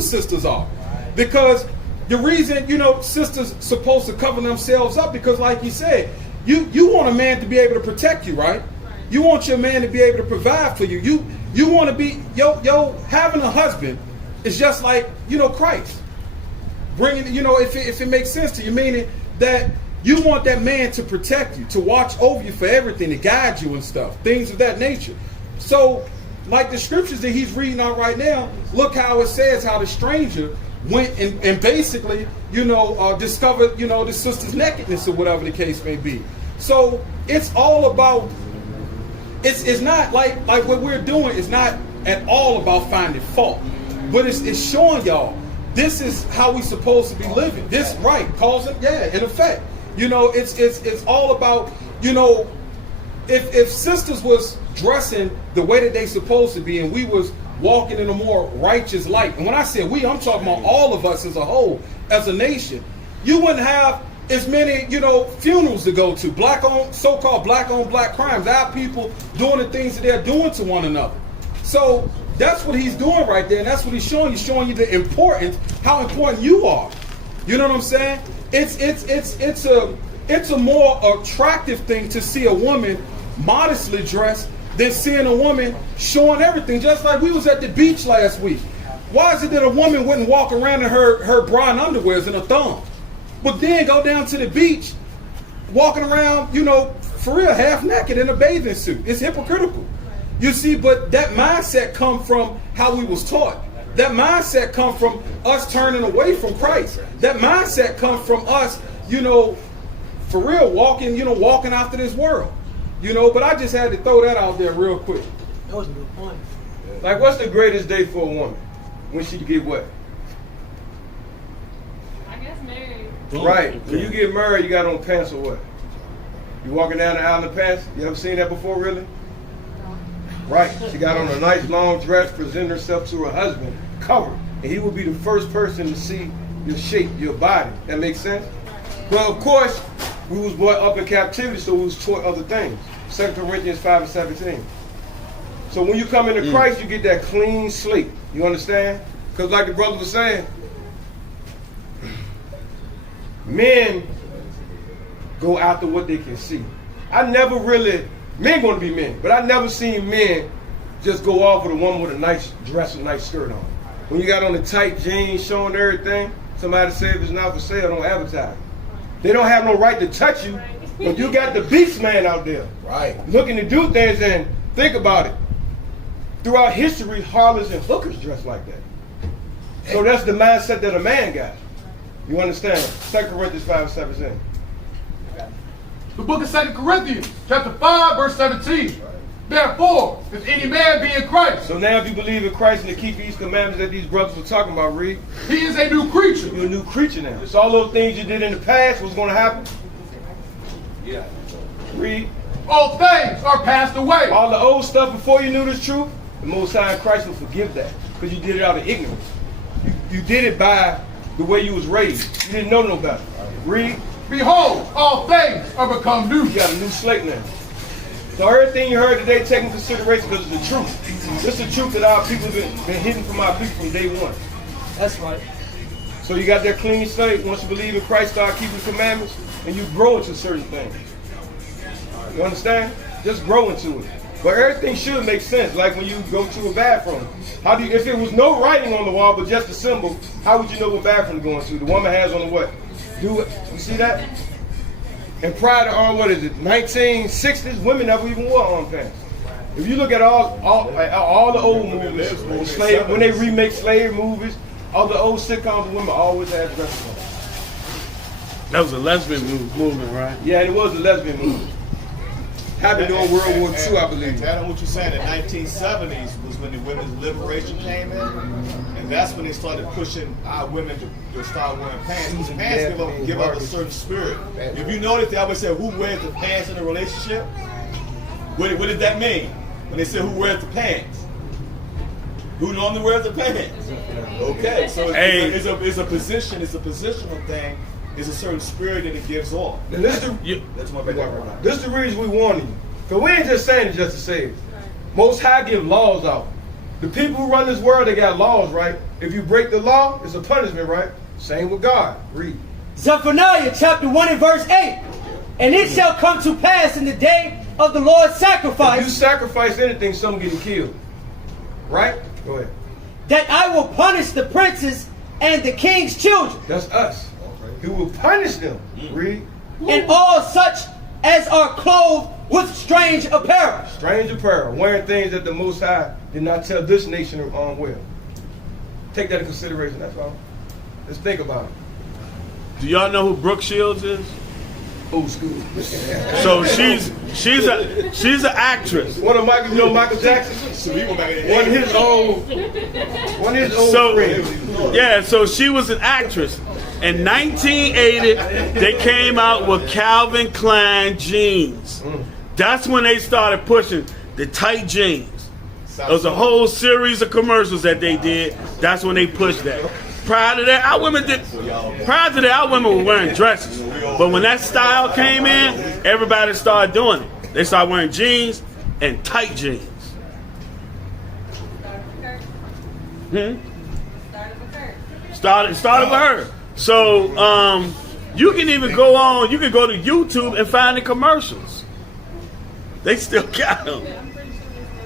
you sisters are. Because the reason, sisters supposed to cover themselves up, because like you said, you want a man to be able to protect you, right? You want your man to be able to provide for you. You want to be, having a husband is just like, Christ. Bringing, if it makes sense to you, meaning that you want that man to protect you, to watch over you for everything, to guide you and stuff, things of that nature. So, like the scriptures that he's reading out right now, look how it says how the stranger went and basically, discovered, the sister's nakedness or whatever the case may be. So it's all about, it's not like what we're doing is not at all about finding fault, but it's showing y'all this is how we supposed to be living. This right, cause it, in effect. It's all about, if sisters was dressing the way that they supposed to be and we was walking in a more righteous light, and when I say we, I'm talking about all of us as a whole, as a nation, you wouldn't have as many, funerals to go to, so-called black crimes, our people doing the things that they're doing to one another. So that's what he's doing right there, and that's what he's showing you the importance, how important you are. You know what I'm saying? It's a more attractive thing to see a woman modestly dressed than seeing a woman showing everything. Just like we was at the beach last week. Why is it that a woman wouldn't walk around in her bra and underwears and a thong, but then go down to the beach walking around, for real, half naked in a bathing suit? It's hypocritical. You see, but that mindset come from how we was taught. That mindset come from us turning away from Christ. That mindset come from us, for real, walking after this world. But I just had to throw that out there real quick. That was a good point. Like, what's the greatest day for a woman? When she get what? I guess married. Right. When you get married, you got on pants or what? You walking down the aisle in pants? You ever seen that before, really? Right. She got on a nice long dress, presenting herself to her husband, covered. And he will be the first person to see your shape, your body. That makes sense? Well, of course, we was brought up in captivity, so we was taught other things. 2 Corinthians 5:17. So when you come into Christ, you get that clean slate. You understand? Because like the brother was saying, men go after what they can see. Men gonna be men, but I never seen men just go off with a woman with a nice dress and nice skirt on. When you got on the tight jeans showing everything, somebody say if it's not for sale, don't advertise. They don't have no right to touch you, but you got the beast man out there, right, looking to do things. And think about it. Throughout history, harlots and hookers dress like that. So that's the mindset that a man got. You understand? 2 Corinthians 5:17. The book of 2 Corinthians, chapter 5, verse 17. Therefore, if any man be in Christ. So now if you believe in Christ and to keep these commandments that these brothers were talking about, read. He is a new creature. You're a new creature now. It's all those things you did in the past, what's going to happen? Yeah. Read. All things are passed away. All the old stuff before you knew this truth, the Most High in Christ will forgive that. Because you did it out of ignorance. You did it by the way you was raised. You didn't know no better. Read. Behold, all things are become new. You got a new slate now. So everything you heard today, take into consideration because it's the truth. This is the truth that our people have been hidden from our people from day one. That's right. So you got that clean slate. Once you believe in Christ, start keeping the commandments, and you grow into certain things. You understand? Just grow into it. But everything should make sense. Like when you go to a bathroom, if it was no writing on the wall but just a symbol, how would you know what bathroom you're going to? The woman has on the what? Do it. You see that? And prior to 1960s, women never even wore arm pants. If you look at all the old movies, when they remake slave movies, all the old sitcoms, women always had dresses on. That was a lesbian movement, right? Yeah, it was a lesbian movement. Happened during World War II, I believe. And on what you're saying, the 1970s was when the women's liberation came in, and that's when they started pushing our women to start wearing pants. Because pants give up a certain spirit. If you notice, they always say, who wears the pants in a relationship? What did that mean? When they say who wears the pants? Who normally wears the pants? Okay, so it's a positional thing. It's a certain spirit that it gives off. And this is the reason we warning you. Because we ain't just saying it just to say it. Most High give laws out. The people who run this world, they got laws, right? If you break the law, it's a punishment, right? Same with God. Read. Zephaniah chapter 1 and verse 8. And it shall come to pass in the day of the Lord's If you sacrifice sacrifice anything, someone getting killed. Right? Go ahead. that I will punish the princes and the king's children, That's us. He will punish them. Read. and all such as are clothed with strange apparel. Strange apparel, wearing things that the Most High did not tell this nation to wear. Take that in consideration, that's all. Let's think about it. Do y'all know who Brooke Shields is? Old school. So she's an actress. One of Michael, you know Michael Jackson? One of his old So friends. yeah, so she was an actress. In 1980, they came out with Calvin Klein jeans. That's when they started pushing the tight jeans. There was a whole series of commercials that they did. That's when they pushed that. Prior to that, our women were wearing dresses. But when that style came in, everybody started doing it. They started wearing jeans and tight jeans. Started with her. So you can even go on. You can go to YouTube and find the commercials. They still got them.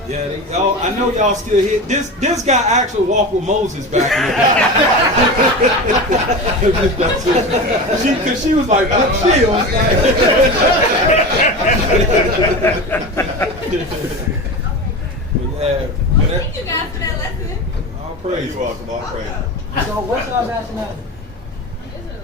Yeah, I know y'all still here. This guy actually walked with Moses back in the day. Because she was like, "What shield?" Thank you guys for that lesson. All praise. You're welcome. All praise. So what's our nationality? Israel.